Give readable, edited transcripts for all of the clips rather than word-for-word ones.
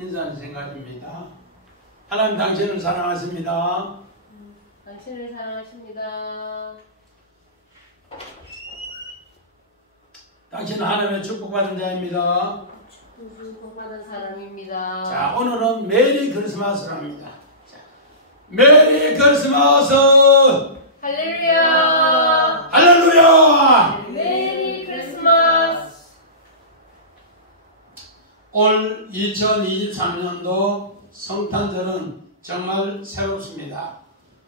인사하는 생각입니다. 하나님 당신을 사랑하십니다. 당신을 사랑하십니다. 당신은 하나님의 축복받은 자입니다. 축복받은 사람입니다. 자, 오늘은 메리 크리스마스를 합니다. 자, 메리 크리스마스! 할렐루야! 할렐루야! 메리 크리스마스! 올 2023년도 성탄절은 정말 새롭습니다.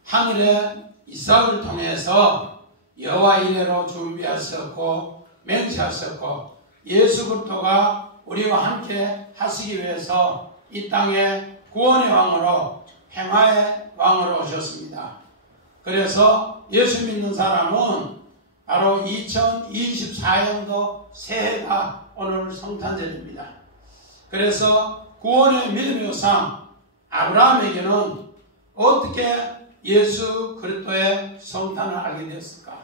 하늘의 이삭을 통해서 여호와 이레로 준비하셨고 맹세하셨고 예수 그리스도가 우리와 함께 하시기 위해서 이 땅에 구원의 왕으로 평화의 왕으로 오셨습니다. 그래서 예수 믿는 사람은 바로 2024년도 새해가 오늘 성탄절입니다. 그래서 구원의 믿음의 우상 아브라함에게는 어떻게 예수 그리스도의 성탄을 알게 되었을까?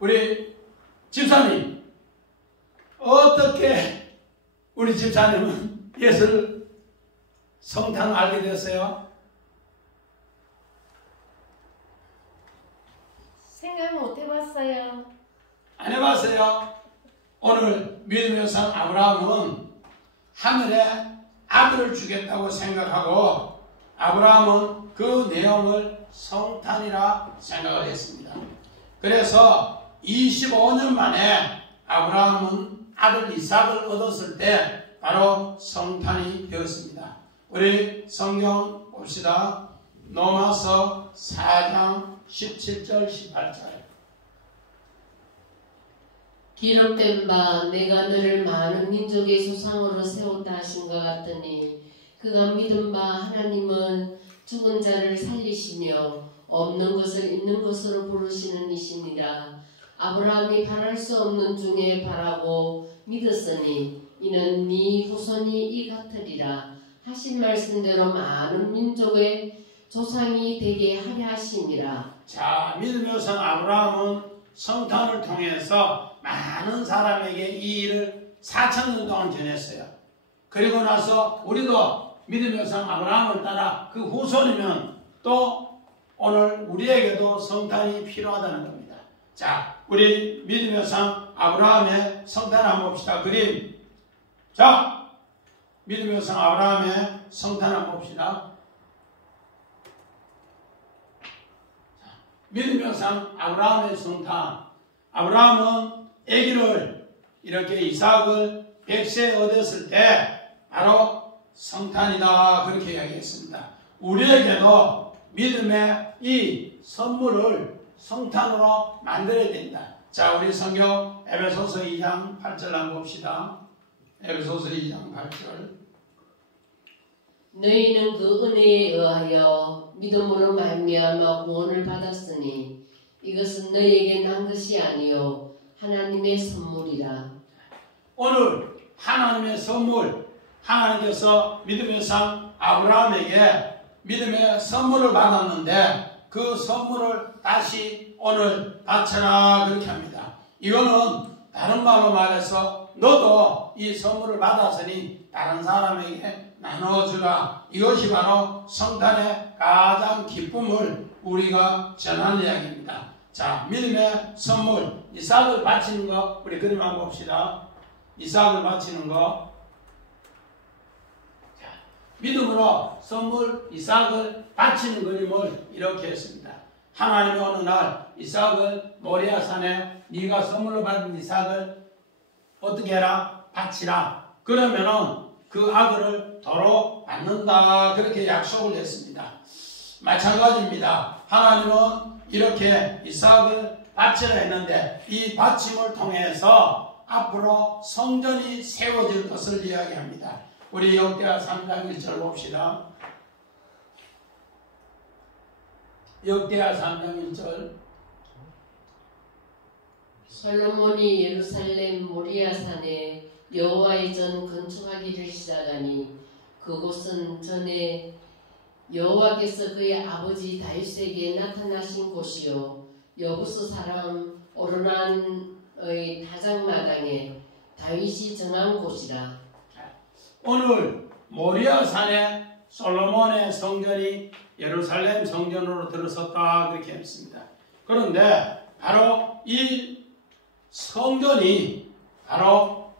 우리 집사님, 어떻게 우리 집사님은 예수 성탄을 알게 되었어요? 생각 못 해봤어요. 안 해봤어요? 오늘 믿음의 상 아브라함은 하늘에 아들을 주겠다고 생각하고 아브라함은 그 내용을 성탄이라 생각을 했습니다. 그래서 25년 만에 아브라함은 아들 이삭을 얻었을 때 바로 성탄이 되었습니다. 우리 성경 봅시다. 로마서 4장 17절 18절. 기록된 바 내가 너를 많은 민족의 소상으로 세웠다 하신 것 같으니 그가 믿은 바 하나님은 죽은 자를 살리시며 없는 것을 있는 것으로 부르시는 이시니라. 아브라함이 바랄 수 없는 중에 바라고 믿었으니 이는 네 후손이 이 같으리라 하신 말씀대로 많은 민족의 조상이 되게 하려 하심이라. 자, 믿음의 성 아브라함은 성탄을 통해서 많은 사람에게 이 일을 4,000년 동안 전했어요. 그리고 나서 우리도 믿음의 성 아브라함을 따라 그 후손이면 또 오늘 우리에게도 성탄이 필요하다는 겁니다. 자, 우리 믿음의 성 아브라함의 성탄 한번 봅시다. 그림. 자, 믿음의 성 아브라함의 성탄 한번 봅시다. 믿음의 성 아브라함의 성탄. 아브라함은 아기를 이렇게 이삭을 100세 얻었을 때 바로 성탄이다 그렇게 이야기했습니다. 우리에게도 믿음의 이 선물을 성탄으로 만들어야 된다. 자, 우리 성경 에베소서 2장 8절 한번 봅시다. 에베소서 2장 8절. 너희는 그 은혜에 의하여 믿음으로 말미암아 구원을 받았으니 이것은 너희에게 난 것이 아니요 하나님의 선물이라. 오늘 하나님의 선물, 하나님께서 믿음의 상 아브라함에게 믿음의 선물을 받았는데 그 선물을 다시 오늘 바쳐라 그렇게 합니다. 이거는 다른 말로 말해서 너도 이 선물을 받았으니 다른 사람에게 나눠주라. 이것이 바로 성탄의 가장 기쁨을 우리가 전하는 이야기입니다. 자, 믿음의 선물 이삭을 바치는 거 우리 그림 한번 봅시다. 이삭을 바치는 거. 자, 믿음으로 선물 이삭을 바치는 그림을 이렇게 했습니다. 하나님이 어느 날 이삭을 모리아산에 네가 선물로 받은 이삭을 어떻게 해라? 바치라. 그러면은 그 아들을 도로 받는다 그렇게 약속을 했습니다. 마찬가지입니다. 하나님은 이렇게 이삭을 바치라 했는데 이 바침을 통해서 앞으로 성전이 세워질 것을 이야기합니다. 우리 역대하 3장 1절 봅시다. 역대하 3장 1절. 솔로몬이 예루살렘 모리아산에 여호와의 전 건축하기를 시작하니 그곳은 전에 여호와께서 그의 아버지 다윗에게 나타나신 곳이요 여부스 사람 오르난의 다장마당에 다윗이 정한 곳이라. 오늘 모리아산에 솔로몬의 성전이 예루살렘 성전으로 들어섰다 그렇게 했습니다. 그런데 바로 이 성전이 바로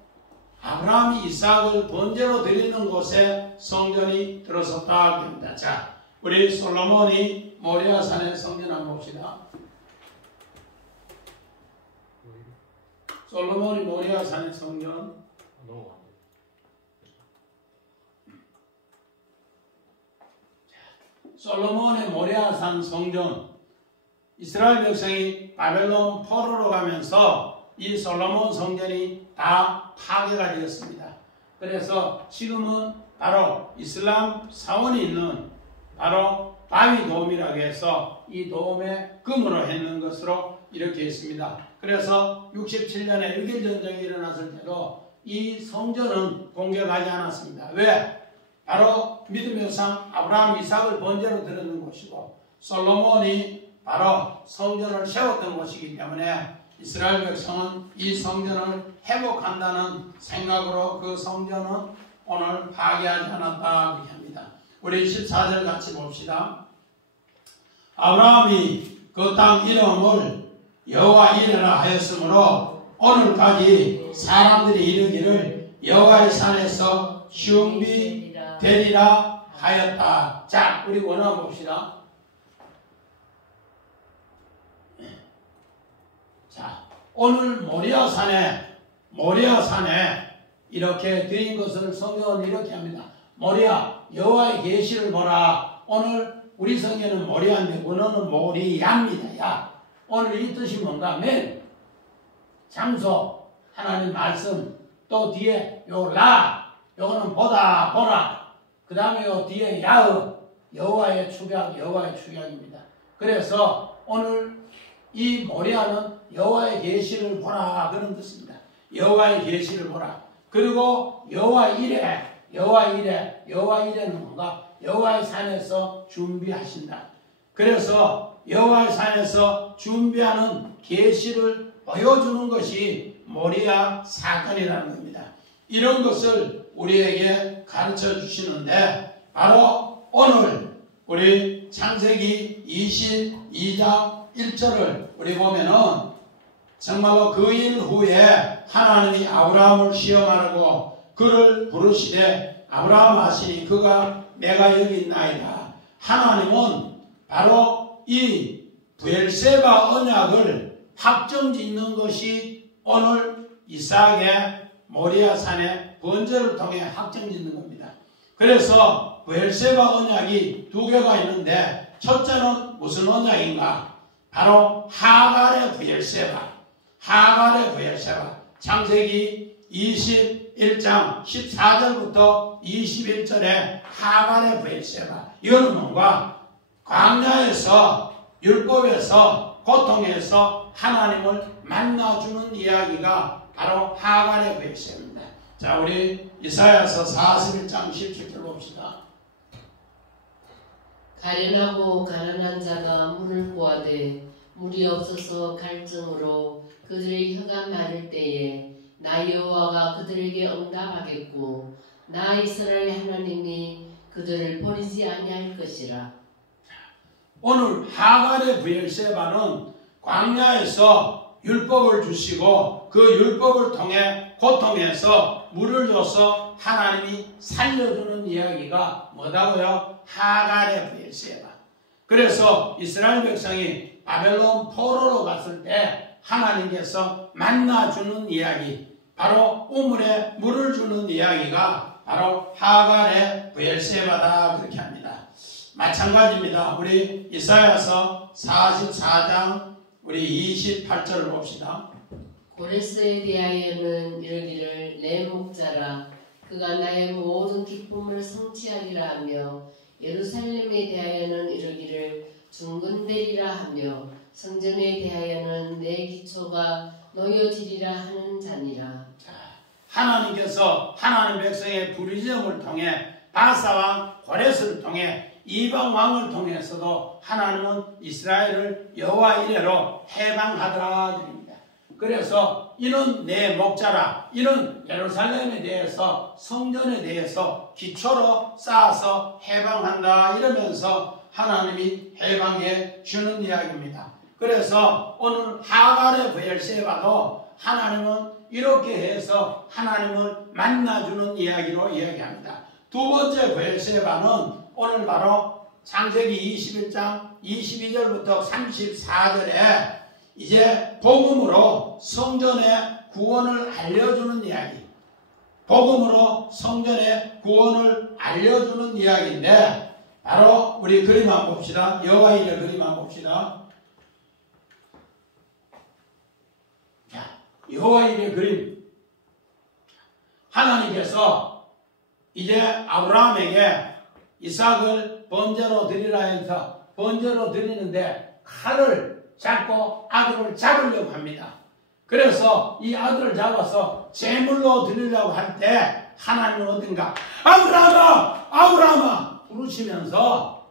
아브라함이 이삭을 번제로 드리는 곳에 성전이 들어섰다 합니다. 자, 우리 솔로몬이 모리아산의 성전 한번 봅시다. 솔로몬이 모리아산의 성전. 솔로몬의 모리아산 성전. 이스라엘 백성이 바벨론 포로로 가면서 이 솔로몬 성전이 다 파괴가 되었습니다. 그래서 지금은 바로 이슬람 사원이 있는 바로 바위 도움이라고 해서 이 도움에 금으로 했는 것으로 이렇게 있습니다. 그래서 67년에 일길전쟁이 일어났을 때도 이 성전은 공격하지 않았습니다. 왜? 바로 믿음의 상 아브라함 이삭을 번제로 드리는 곳이고 솔로몬이 바로 성전을 세웠던 곳이기 때문에 이스라엘 백성은 이 성전을 회복한다는 생각으로 그 성전은 오늘 파괴하지 않았다 그렇게 합니다. 우리 14절 같이 봅시다. 아브라함이 그 땅 이름을 여호와 이레라 하였으므로 오늘까지 사람들이 이르기를 여호와의 산에서 흉비되리라 하였다. 자, 우리 원어 봅시다. 자, 오늘 모리아산에 이렇게 드린 것을 성경은 이렇게 합니다. 모리아 여호와의 계시를 보라. 오늘 우리 성경은 모리아인데 원어는 모리아입니다. 야, 오늘 이 뜻이 뭔가? 맨 장소 하나님 말씀 또 뒤에 요 라 요거는 보다 보라. 그 다음에 요 뒤에 야흐 여호와의 축약입니다. 그래서 오늘 이 모리아는 여호와의 계시를 보라 그런 뜻입니다. 여호와의 계시를 보라. 그리고 여호와 이레는 뭔가? 여호와의 산에서 준비하신다. 그래서 여호와의 산에서 준비하는 계시를 보여주는 것이 모리아 사건이라는 겁니다. 이런 것을 우리에게 가르쳐 주시는데 바로 오늘 우리 창세기 22장 1절을 우리 보면은 정말로 그 일 후에 하나님이 아브라함을 시험하라고 그를 부르시되 아브라함 하시니 그가 내가 여기 있나이다. 하나님은 바로 이 브엘세바 언약을 확정짓는 것이 오늘 이삭의 모리아산의 번제를 통해 확정짓는 겁니다. 그래서 브엘세바 언약이 두 개가 있는데 첫째는 무슨 언약인가? 바로 하갈의 브엘세바. 창세기 21장 14절부터 21절에 하갈의 브엘세바. 이거는 뭔가? 광야에서 율법에서 고통에서 하나님을 만나주는 이야기가 바로 하갈의 브엘세바입니다. 자, 우리 이사야서 41장 17절 봅시다. 가련하고 가난한 자가 물을 구하되 물이 없어서 갈증으로 그들의 혀가 마를 때에 나 여호와가 그들에게 응답하겠고 나 이스라엘 하나님이 그들을 버리지 아니할 것이라. 오늘 하갈의 브엘세바는 광야에서 율법을 주시고 그 율법을 통해 고통에서 물을 줘서 하나님이 살려주는 이야기가 뭐다고요? 하갈의 브엘세바. 그래서 이스라엘 백성이 바벨론 포로로 갔을 때 하나님께서 만나주는 이야기, 바로 우물에 물을 주는 이야기가 바로 하갈의 브엘세바다 그렇게 합니다. 마찬가지입니다. 우리 이사야서 44장 우리 28절을 봅시다. 고레스에 대하여는 이르기를 내 목자라 그가 나의 모든 기쁨을 성취하리라 하며 예루살렘에 대하여는 이르기를 중근되리라 하며 성전에 대하여는 내 기초가 놓여지리라 하는 자니라. 하나님께서 하나님 백성의 부르짖음을 통해 바사왕 고레스를 통해 이방 왕을 통해서도 하나님은 이스라엘을 여호와 이레로 해방하더라 드립니다. 그래서 이는 내 목자라. 이는 예루살렘에 대해서 성전에 대해서 기초로 쌓아서 해방한다. 이러면서 하나님이 해방해 주는 이야기입니다. 그래서 오늘 하갈의 브엘세바도 하나님은 이렇게 해서 하나님을 만나주는 이야기로 이야기합니다. 두 번째 브엘세바는 오늘 바로 창세기 21장 22절부터 34절에 이제 복음으로 성전의 구원을 알려주는 이야기, 복음으로 성전의 구원을 알려주는 이야기인데, 바로 우리 그림 한번 봅시다. 여호와 일의 그림 한번 봅시다. 자, 여호와 일의 그림. 하나님께서 이제 아브라함에게 이삭을 번제로 드리라 해서 번제로 드리는데 칼을 잡고 아들을 잡으려고 합니다. 그래서 이 아들을 잡아서 제물로 드리려고 할 때 하나님은 어딘가 아브라함아! 아브라함아! 부르시면서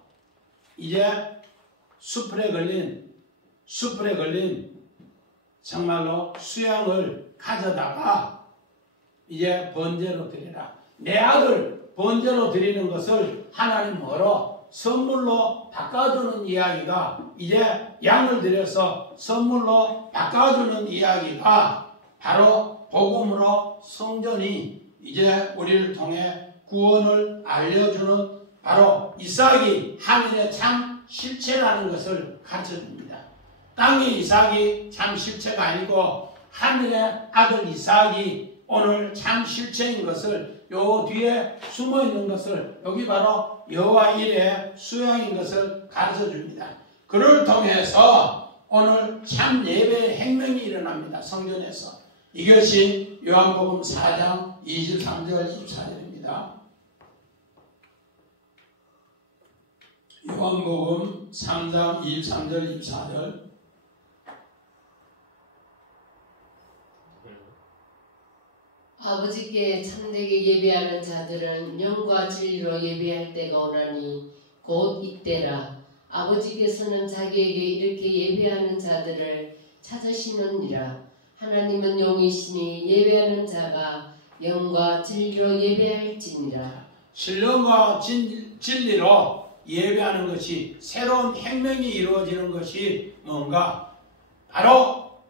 이제 숯불에 걸린 정말로 수양을 가져다가 이제 번제로 드리라. 내 아들 번제로 드리는 것을 하나님 뭐로 선물로 바꿔주는 이야기가, 이제 양을 들여서 선물로 바꿔주는 이야기가 바로 복음으로 성전이 이제 우리를 통해 구원을 알려주는 바로 이삭이 하늘의 참 실체라는 것을 가르쳐줍니다. 땅의 이삭이 참 실체가 아니고 하늘의 아들 이삭이 오늘 참 실체인 것을, 요 뒤에 숨어있는 것을, 여기 바로 여호와 일의 수양인 것을 가르쳐줍니다. 그를 통해서 오늘 참 예배의 행명이 일어납니다. 성전에서. 이것이 요한복음 4장 23절 24절입니다. 요한복음 3장 23절 24절. 아버지께 참되게 예배하는 자들은 영과 진리로 예배할 때가 오나니 곧 이때라. 아버지께서는 자기에게 이렇게 예배하는 자들을 찾으시느니라. 하나님은 영이시니 예배하는 자가 영과 진리로 예배할지니라. 신령과 진리로 예배하는 것이, 새로운 혁명이 이루어지는 것이 뭔가? 바로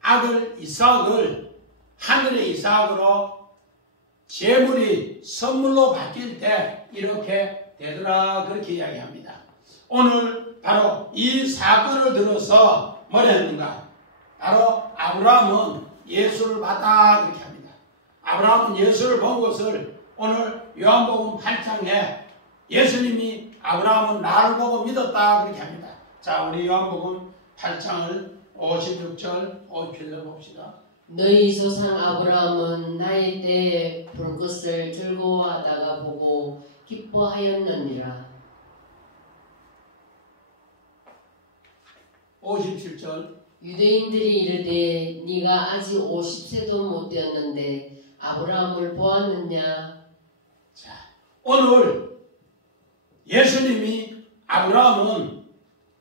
아들 이삭을 하늘의 이삭으로 제물이 선물로 바뀔 때 이렇게 되더라, 그렇게 이야기합니다. 오늘 바로 이 사건을 들어서 뭐라 했는가? 바로 아브라함은 예수를 봤다, 그렇게 합니다. 아브라함은 예수를 본 것을 오늘 요한복음 8장에 예수님이 아브라함은 나를 보고 믿었다, 그렇게 합니다. 자, 우리 요한복음 8장을 56절 57절 봅시다. 너희 조상 아브라함은 나의 때에 볼 것을 즐거워하다가 보고 기뻐하였느니라. 57절. 유대인들이 이르되 네가 아직 50세도 못 되었는데 아브라함을 보았느냐. 자, 오늘 예수님이 아브라함은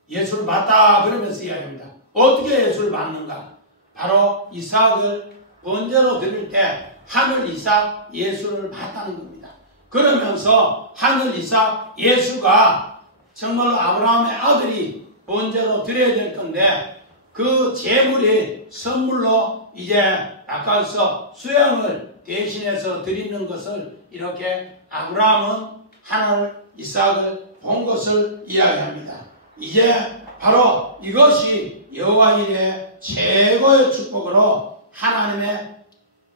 예수를 봤다 그러면서 이야기합니다. 어떻게 예수를 봤는가? 바로 이삭을 번제로 드릴 때 하늘 이삭 예수를 봤다는 겁니다. 그러면서 하늘 이삭 예수가 정말로 아브라함의 아들이 번제로 드려야 될 건데, 그 제물이 선물로 이제 아까서 수양을 대신해서 드리는 것을 이렇게 아브라함은 하늘 이삭을 본 것을 이야기합니다. 이제 바로 이것이 여호와 일의 최고의 축복으로 하나님의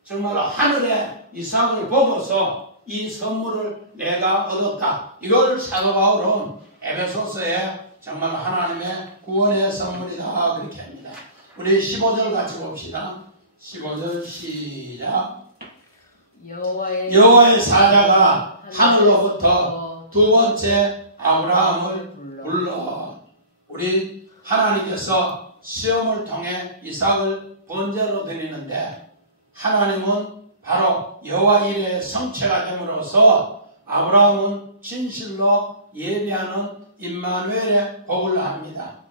정말로 하늘의 이삭을 보고서 이 선물을 내가 얻었다. 이걸 사도 바울은 에베소서에 정말 하나님의 구원의 선물이다, 그렇게 합니다. 우리 15절 같이 봅시다. 15절 시작. 여호와의 사자가 하늘로부터 두 번째 아브라함을 불러. 우리 하나님께서 시험을 통해 이삭을 번제로 드리는데, 하나님은 바로 여호와 일의 성체가 됨으로써 아브라함은 진실로 예배하는 임마누엘의 복을 합니다.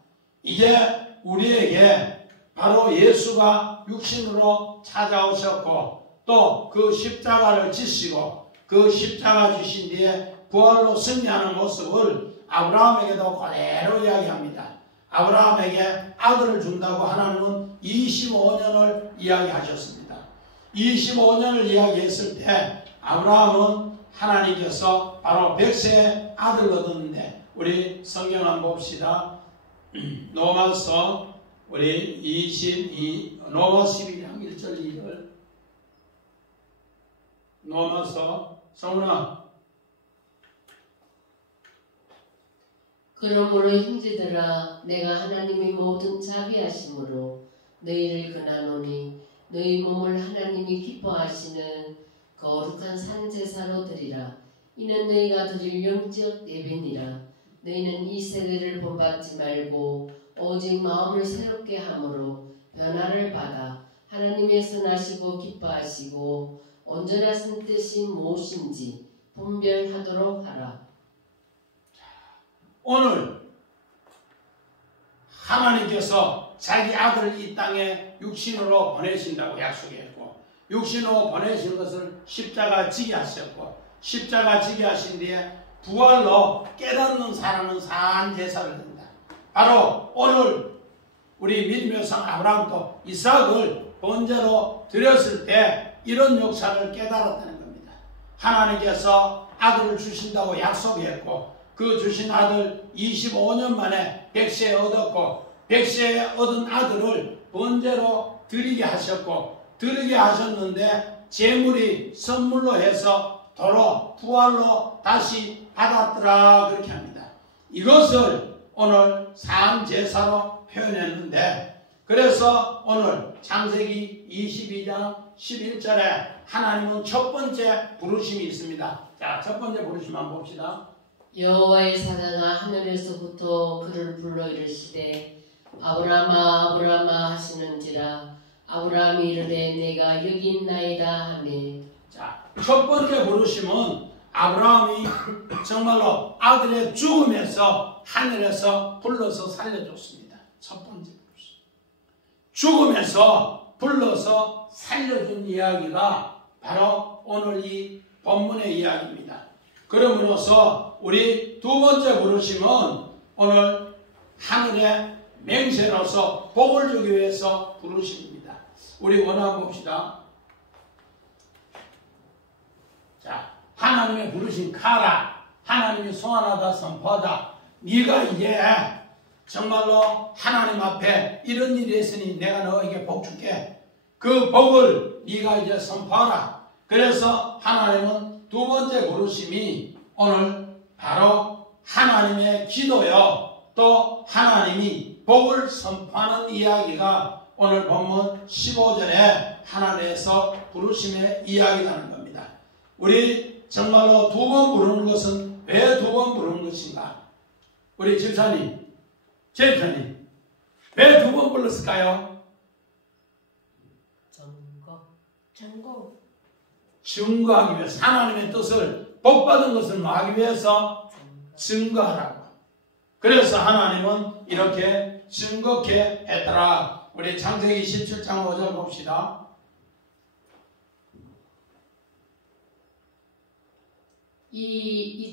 이제 우리에게 바로 예수가 육신으로 찾아오셨고 또 그 십자가를 지시고 그 십자가 지신 뒤에 부활로 승리하는 모습을 아브라함에게도 그대로 이야기합니다. 아브라함에게 아들을 준다고 하나님은 25년을 이야기하셨습니다. 25년을 이야기했을 때 아브라함은 하나님께서 바로 100세의 아들을 얻었는데 우리 성경 한번 봅시다. 로마서 우리 로마 12장 1절 2절 로마서 성훈아 그러므로 형제들아 내가 하나님의 모든 자비하심으로 너희를 권하노니 너희 몸을 하나님이 기뻐하시는 거룩한 산제사로 드리라. 이는 너희가 드릴 영적 예배니라. 너희는 이 세대를 본받지 말고 오직 마음을 새롭게 함으로 변화를 받아 하나님의 선하시고 기뻐하시고 온전하신 뜻이 무엇인지 분별하도록 하라. 오늘 하나님께서 자기 아들을 이 땅에 육신으로 보내신다고 약속했고 육신으로 보내신 것을 십자가 지게 하셨고 십자가 지게 하신 뒤에 부활로 깨닫는 사람은 산 제사를 드린다. 바로 오늘 우리 믿음의 성 아브라함도 이삭을 번제로 드렸을 때 이런 역사를 깨달았다는 겁니다. 하나님께서 아들을 주신다고 약속했고 그 주신 아들 25년 만에 100세에 얻었고 100세에 얻은 아들을 번제로 드리게 하셨고 드리게 하셨는데 제물이 선물로 해서 도로 부활로 다시 받았더라 그렇게 합니다. 이것을 오늘 산제사로 표현했는데 그래서 오늘 창세기 22장 11절에 하나님은 첫 번째 부르심이 있습니다. 자, 첫 번째 부르심 한번 봅시다. 여호와의 사자가 하늘에서부터 그를 불러 이르시되 아브라함아 아브라함아 하시는지라 아브라함이 이르되 내가 여기 있나이다 하매. 자, 첫 번째 부르심은 아브라함이 정말로 아들의 죽음에서 하늘에서 불러서 살려줬습니다. 첫 번째 부르심. 죽음에서 불러서 살려준 이야기가 바로 오늘 이 본문의 이야기입니다. 그러므로서 우리 두 번째 부르심은 오늘 하늘의 맹세로서 복을 주기 위해서 부르심입니다. 우리 원화 봅시다. 자, 하나님의 부르심 가라. 하나님이 소환하다 선포하다. 네가 이제 정말로 하나님 앞에 이런 일이 있으니 내가 너에게 복 줄게. 그 복을 네가 이제 선포하라. 그래서 하나님은 두 번째 부르심이 오늘 바로 하나님의 기도요. 또 하나님이 복을 선포하는 이야기가 오늘 본문 15절에 하나님에서 부르심의 이야기라는 겁니다. 우리 정말로 두 번 부르는 것은 왜 두 번 부르는 것인가? 우리 집사님, 제집사님, 왜 두 번 불렀을까요? 증거하기 위해서 하나님의 뜻을 복받은 것을 하기 위해서 증거하라고. 그래서 하나님은 이렇게 증거케 했더라. 우리 창세기 17장 5절 봅시다.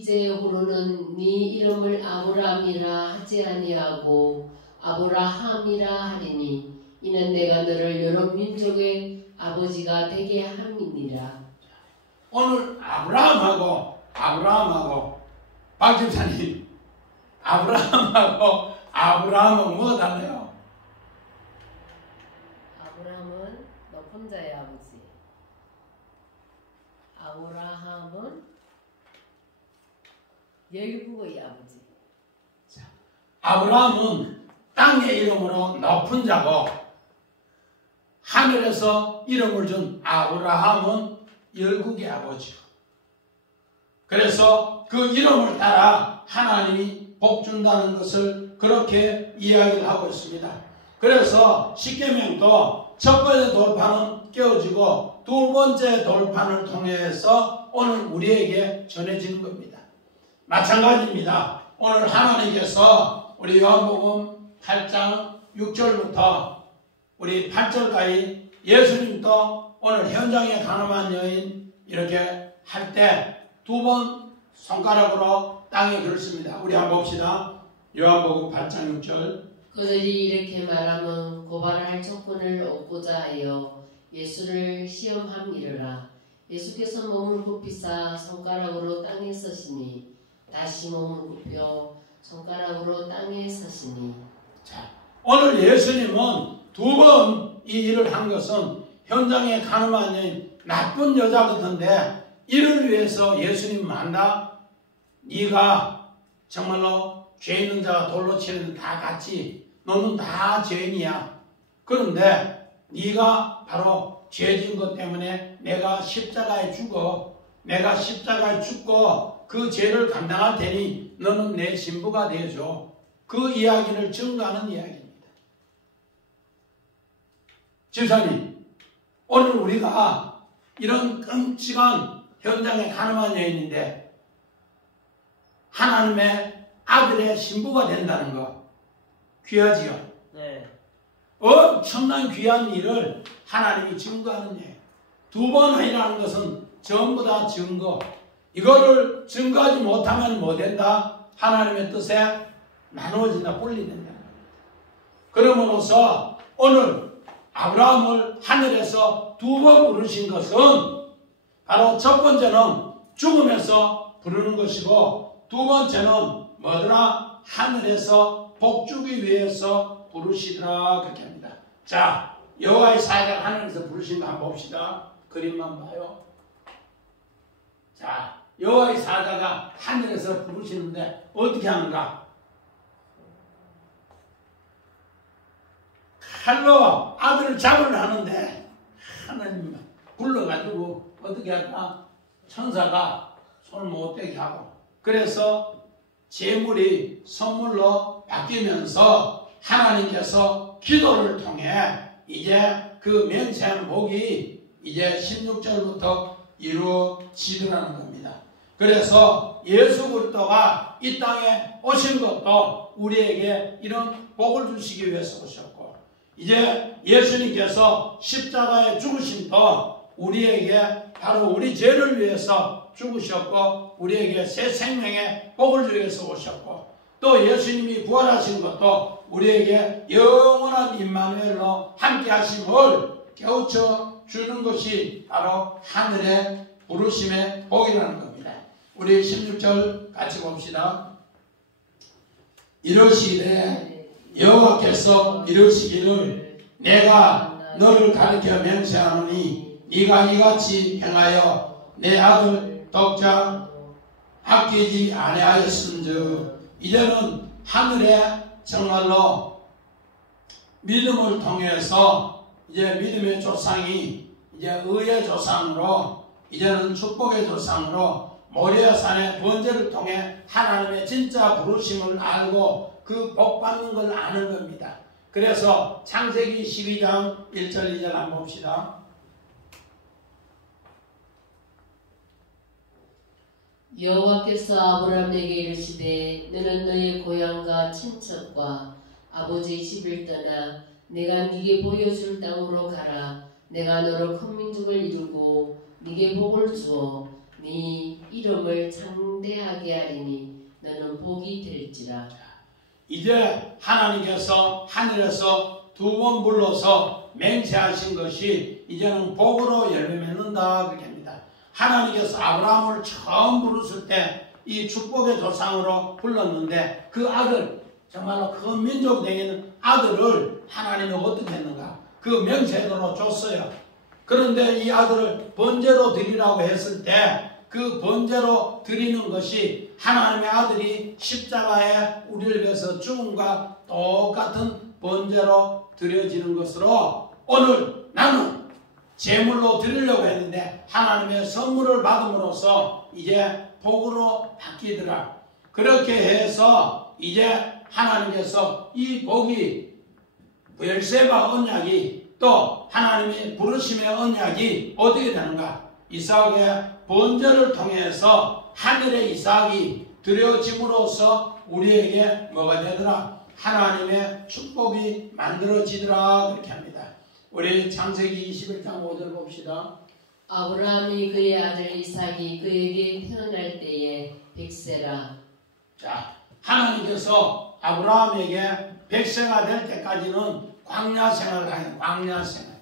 이제후로는 네 이름을 아브라함이라 하지 아니하고 아브라함이라 하리니 이는 내가 너를 여러 민족의 아버지가 되게 함이니라. 오늘 아브라함하고 박 집사님, 아브라함은 뭐가 달라요? 아브라함은 높은 자의 아버지. 아브라함은 열국의 아버지. 아브라함은 땅의 이름으로 높은 자고 하늘에서 이름을 준 아브라함은 열국의 아버지고 그래서 그 이름을 따라 하나님이 복 준다는 것을 그렇게 이야기를 하고 있습니다. 그래서 십계명도 첫 번째 돌판은 깨어지고 두 번째 돌판을 통해서 오늘 우리에게 전해지는 겁니다. 마찬가지입니다. 오늘 하나님께서 우리 요한복음 8장 6절부터 우리 8절까지 예수님도 오늘 현장에 가늠한 여인 이렇게 할 때 두 번 손가락으로 땅에 긁습니다. 우리 한번 봅시다. 요한복음 8장 6절. 그들이 이렇게 말하면 고발할 조건을 얻고자 하여 예수를 시험함이르라. 예수께서 몸을 굽히사 손가락으로 땅에 서시니 다시 몸을 굽혀 손가락으로 땅에 서시니. 자, 오늘 예수님은 두 번 이 일을 한 것은 현장에 가늠한 여인 나쁜 여자 같은데 이를 위해서 예수님 만나 네가 정말로 죄 있는 자가 돌로 치는 다 같이 너는 다 죄인이야. 그런데 네가 바로 죄 지은 것 때문에 내가 십자가에 죽어. 내가 십자가에 죽고 그 죄를 감당할 테니 너는 내 신부가 되어줘. 그 이야기를 증거하는 이야기입니다. 집사님, 오늘 우리가 이런 끔찍한 현장에 가늠한 여인인데 하나님의 아들의 신부가 된다는 거 귀하지요? 네. 엄청난 귀한 일을 하나님이 증거하는 예. 두 번 일하는 것은 전부 다 증거. 이거를 증거하지 못하면 뭐 된다? 하나님의 뜻에 나누어진다, 분리된다. 그러므로서 오늘 아브라함을 하늘에서 두 번 부르신 것은 바로 첫 번째는 죽음에서 부르는 것이고 두 번째는 뭐더라? 하늘에서 복주기 위해서 부르시더라 그렇게 합니다. 자, 여호와의 사자가 하늘에서 부르신 거 한번 봅시다. 그림만 봐요. 자, 여호와의 사자가 하늘에서 부르시는데 어떻게 하는가? 칼로 아들을 잡으려 하는데 하나님 불러가지고 어떻게 할까? 천사가 손을 못 대게 하고 그래서 재물이 선물로 바뀌면서 하나님께서 기도를 통해 이제 그 맹세한 복이 이제 16절부터 이루어지더라는 겁니다. 그래서 예수 그리스도가 이 땅에 오신 것도 우리에게 이런 복을 주시기 위해서 오셨고 이제 예수님께서 십자가에 죽으심도 우리에게 바로 우리 죄를 위해서 죽으셨고 우리에게 새 생명의 복을 주기 위해서 오셨고 또 예수님이 부활하신 것도 우리에게 영원한 임마누엘로 함께 하심을 깨우쳐 주는 것이 바로 하늘의 부르심의 복이라는 겁니다. 우리 16절 같이 봅시다. 이러시되 여호와께서 이러시기를 내가 너를 가르쳐 맹세하노니 네가 이같이 행하여 내 아들 독자 아끼지 아니하였은즉 이제는 하늘에 정말로 믿음을 통해서 이제 믿음의 조상이 이제 의의 조상으로 이제는 축복의 조상으로 모리아 산의 번제를 통해 하나님의 진짜 부르심을 알고 그 복 받는 걸 아는 겁니다. 그래서 창세기 12장 1절 2절 한번 봅시다. 여호와께서 아브라함에게 이르시되 너는 너의 고향과 친척과 아버지의 집을 떠나 내가 네게 보여줄 땅으로 가라. 내가 너로 큰 민족을 이루고 네게 복을 주어 네 이름을 창대하게 하리니 너는 복이 될지라. 이제 하나님께서 하늘에서 두 번 불러서 맹세하신 것이 이제는 복으로 열매 맺는다 그렇게 합니다. 하나님께서 아브라함을 처음 부르실 때 이 축복의 조상으로 불렀는데 그 아들 정말로 큰 민족 되는 아들을 하나님이 어떻게 했는가? 그 명세대로 줬어요. 그런데 이 아들을 번제로 드리라고 했을 때 그 번제로 드리는 것이 하나님의 아들이 십자가에 우리를 위해서 죽음과 똑같은 번제로 드려지는 것으로 오늘 나는 제물로 드리려고 했는데 하나님의 선물을 받음으로써 이제 복으로 바뀌더라. 그렇게 해서 이제 하나님께서 이 복이 브엘세바 언약이 또 하나님의 부르심의 언약이 어떻게 되는가? 이삭의 번제를 통해서 하늘의 이삭이 드려짐으로써 우리에게 뭐가 되더라? 하나님의 축복이 만들어지더라 그렇게 합니다. 우리 창세기 21장 5절 봅시다. 아브라함이 그의 아들 이삭이 그에게 태어날 때에 100세라. 자, 하나님께서 아브라함에게 100세가 될 때까지는 광야 생활을 하는 광야 생활.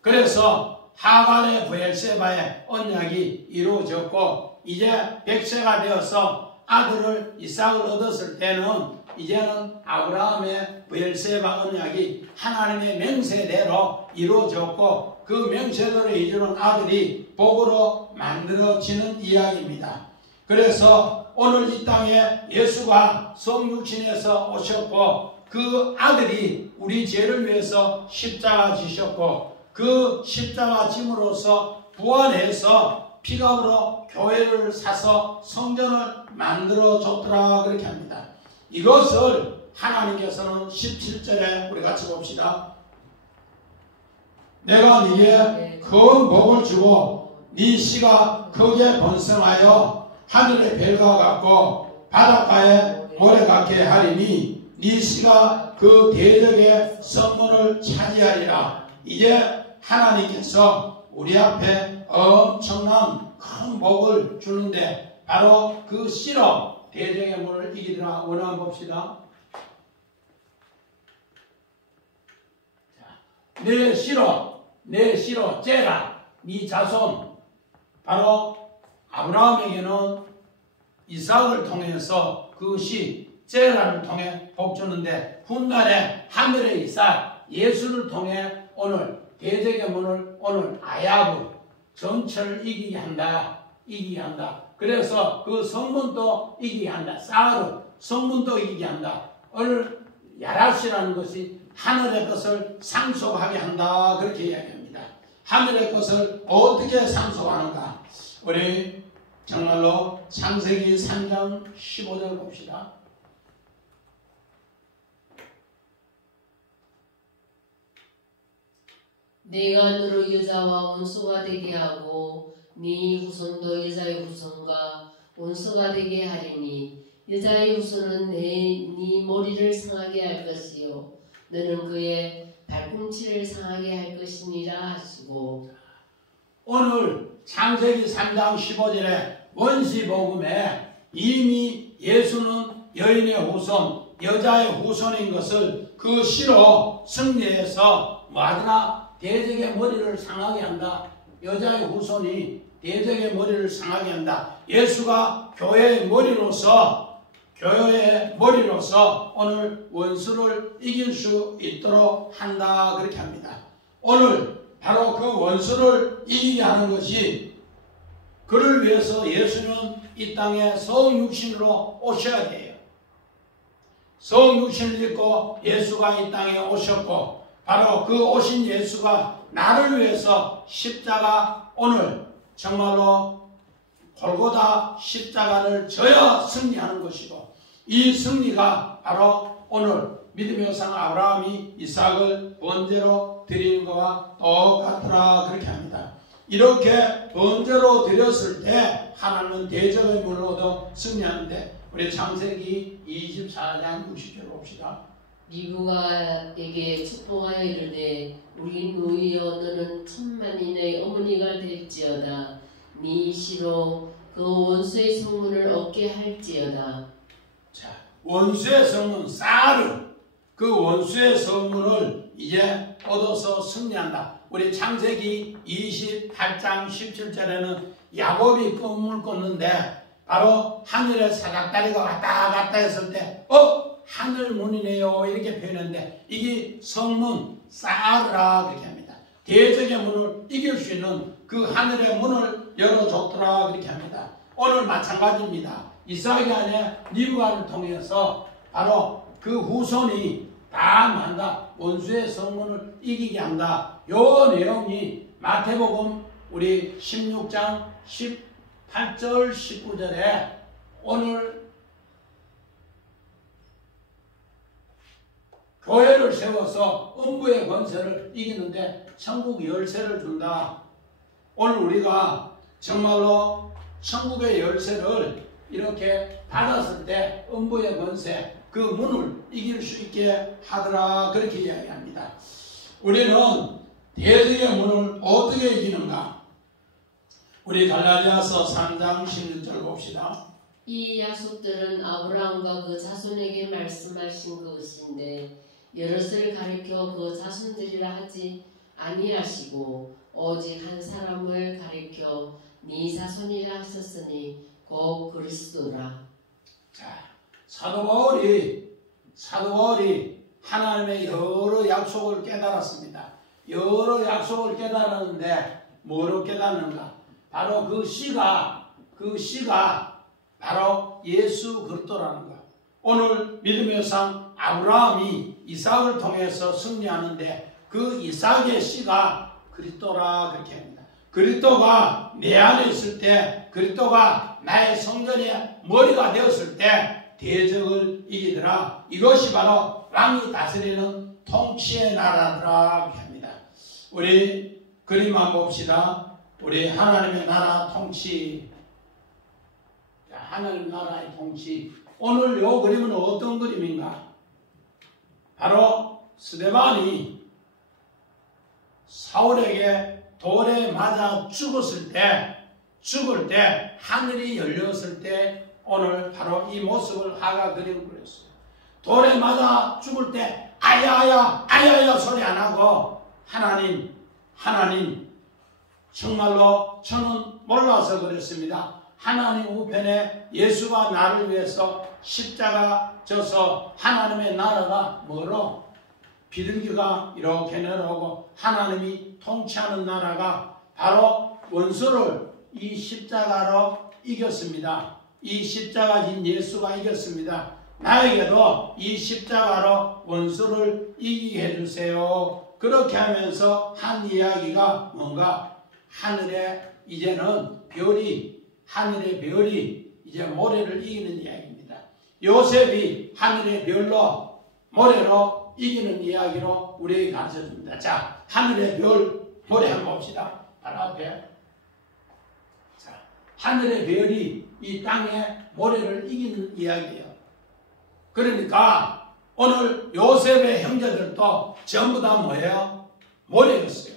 그래서 하갈의 브엘세바의 언약이 이루어졌고 이제 100세가 되어서 아들을 이삭을 얻었을 때는 이제는 아브라함의 브엘세바 언약이 하나님의 명세대로 이루어졌고 그 명세대로 이루어진 아들이 복으로 만들어지는 이야기입니다. 그래서 오늘 이 땅에 예수가 성육신에서 오셨고 그 아들이 우리 죄를 위해서 십자가 지셨고 그 십자가 짐으로써 부활해서 피값으로 교회를 사서 성전을 만들어줬더라 그렇게 합니다. 이것을 하나님께서는 17절에 우리 같이 봅시다. 내가 네게 큰 복을 주고 네 씨가 크게 번성하여 하늘의 별과 같고 바닷가의 모래 같게 하리니 네 씨가 그 대적의 성문을 차지하리라. 이제 하나님께서 우리 앞에 엄청난 큰 복을 주는데 바로 그 씨로 대적의 문을 이기더라. 오늘 한번 봅시다. 내 씨로 째라 네 자손 바로 아브라함에게는 이삭을 통해서 그 씨 째라를 통해 복 주는데 훗날에 하늘의 이삭 예수를 통해 오늘 대적의 문을 오늘 아야브 전체를 이기게 한다. 그래서 그 성문도 이기게 한다. 사르 성문도 이기게 한다. 오늘 야라시라는 것이 하늘의 것을 상속하게 한다. 그렇게 이야기합니다. 하늘의 것을 어떻게 상속하는가? 우리 정말로 창세기 3장 15절 봅시다. 내가 너를 여자와 원수가 되게 하고 네 후손도 여자의 후손과 원수가 되게 하리니 여자의 후손은 네 머리를 상하게 할 것이요 너는 그의 발꿈치를 상하게 할 것이니라 하시고 오늘 창세기 3장 15절에 원시복음에 이미 예수는 여인의 후손 여자의 후손인 것을 그 씨로 승리해서 뭐하더라? 대적의 머리를 상하게 한다. 여자의 후손이 대적의 머리를 상하게 한다. 예수가 교회의 머리로서 오늘 원수를 이길 수 있도록 한다. 그렇게 합니다. 오늘 바로 그 원수를 이기게 하는 것이 그를 위해서 예수는 이 땅에 성육신으로 오셔야 돼요. 성육신을 입고 예수가 이 땅에 오셨고 바로 그 오신 예수가 나를 위해서 십자가 오늘 정말로 골고다 십자가를 져야 승리하는 것이고 이 승리가 바로 오늘 믿음의 조상 아브라함이 이삭을 번제로 드리는 것과 똑같더라 그렇게 합니다. 이렇게 번제로 드렸을 때 하나님은 대적의 문으로도 승리하는데 우리 창세기 24장 60절 봅시다. 리브가에게 축복하여 이르되 우리 누이여 너는 천만인의 어머니가 될지어다 네 씨로 그 원수의 성문을 얻게 할지어다. 자, 원수의 성문 사르 그 원수의 성문을 이제 얻어서 승리한다. 우리 창세기 28장 17절에는 야곱이 꿈을 꿨는데 바로 하늘의 사닥다리가 왔다 갔다 했을 때 하늘문이네요 이렇게 표현했는데 이게 성문 사르라 그렇게 합니다. 대적의 문을 이길 수 있는 그 하늘의 문을 열어줬더라 그렇게 합니다. 오늘 마찬가지입니다. 이삭이 아니라 리브가를 통해서 바로 그 후손이 다 만다 원수의 성문을 이기게 한다. 요 내용이 마태복음 우리 16장 18절 19절에 오늘 교회를 세워서 음부의 권세를 이기는데 천국 열쇠를 준다. 오늘 우리가 정말로 천국의 열쇠를 이렇게 받았을 때 음부의 권세 그 문을 이길 수 있게 하더라. 그렇게 이야기합니다. 우리는 대적의 문을 어떻게 이기는가? 우리 갈라디아서 3장 16절 봅시다. 이 약속들은 아브라함과 그 자손에게 말씀하신 것인데 여럿을 가리켜 그 자손들이라 하지 아니하시고 오직 한 사람을 가리켜 네 자손이라 하셨으니 곧 그리스도라. 자, 사도 바울이 하나님의 여러 약속을 깨달았습니다. 여러 약속을 깨달았는데 뭐로 깨달는가? 바로 그 씨가 바로 예수 그리스도라는 거. 오늘 믿음의 상 아브라함이 이삭을 통해서 승리하는데 그 이삭의 씨가 그리스도라 그렇게 합니다. 그리스도가 내 안에 있을 때, 그리스도가 나의 성전의 머리가 되었을 때 대적을 이기더라. 이것이 바로 왕이 다스리는 통치의 나라더라 그렇게 합니다. 우리 그림만 봅시다. 우리 하나님의 나라 통치. 하나님 나라의 통치. 오늘 이 그림은 어떤 그림인가? 바로 스데반이 사울에게 돌에 맞아 죽을 때 하늘이 열렸을 때 오늘 바로 이 모습을 하가 그림을 그렸어요. 돌에 맞아 죽을 때 아야야 소리 안 하고 하나님 정말로 저는 몰라서 그랬습니다. 하나님 우편에 예수가 나를 위해서 십자가 져서 하나님의 나라가 뭐로? 비둘기가 이렇게 내려오고 하나님이 통치하는 나라가 바로 원수를 이 십자가로 이겼습니다. 이 십자가진 예수가 이겼습니다. 나에게도 이 십자가로 원수를 이기게 해주세요. 그렇게 하면서 한 이야기가 뭔가? 하늘의 별이 이제 모래를 이기는 이야기입니다. 요셉이 하늘의 별로 모래로 이기는 이야기로 우리에게 가르쳐줍니다. 자, 하늘의 별 모래 한번 봅시다. 바로 앞에. 자, 하늘의 별이 이 땅에 모래를 이기는 이야기예요. 그러니까 오늘 요셉의 형제들도 전부 다 뭐예요? 모래였어요.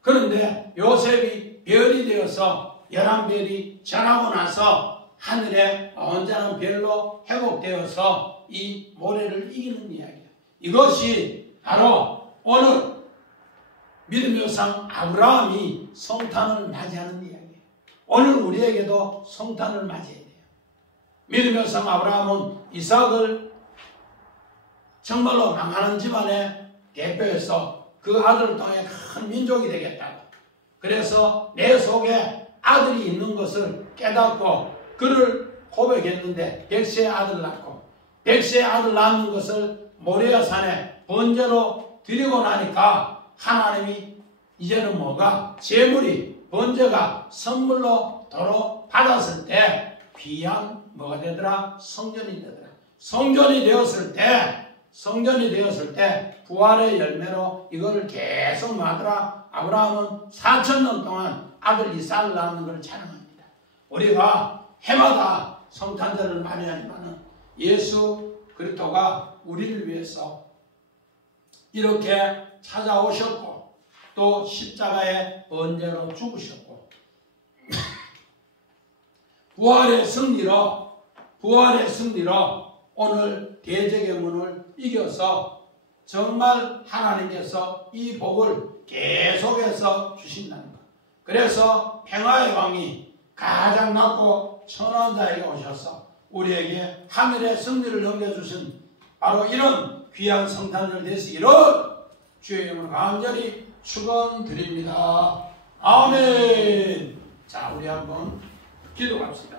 그런데 요셉이 별이 되어서 11별이 전하고 나서 하늘에 온전한 별로 회복되어서 이 모래를 이기는 이야기예요. 이것이 바로 오늘 믿음의 상 아브라함이 성탄을 맞이하는 이야기예요. 오늘 우리에게도 성탄을 맞이해야 돼요. 믿음의 상 아브라함은 이삭을 정말로 망하는 집안의 대표에서 그 아들을 통해 큰 민족이 되겠다고. 그래서 내 속에 아들이 있는 것을 깨닫고 그를 고백했는데 100세의 아들 낳고 100세의 아들 낳는 것을 모리아 산에 번제로 드리고 나니까 하나님이 이제는 뭐가? 제물이 번제가 선물로 도로 받았을 때 귀한 뭐가 되더라? 성전이 되더라. 성전이 되었을 때 부활의 열매로 이거를 계속 하더라. 아브라함은 4,000년 동안 아들 이삭을 낳는 것을 찬양합니다. 우리가 해마다 성탄절을 맞이하지만 예수 그리스도가 우리를 위해서 이렇게 찾아오셨고 또 십자가에 번제로 죽으셨고 부활의 승리로 오늘 대적의 문을 이겨서 정말 하나님께서 이 복을 계속해서 주신다는 것. 그래서 평화의 왕이 가장 낮고 천한 자에게 오셔서 우리에게 하늘의 승리를 넘겨주신 바로 이런 귀한 성탄절 되시기를 주의 이름으로 간절히 축원드립니다. 아멘. 자, 우리 한번 기도합시다.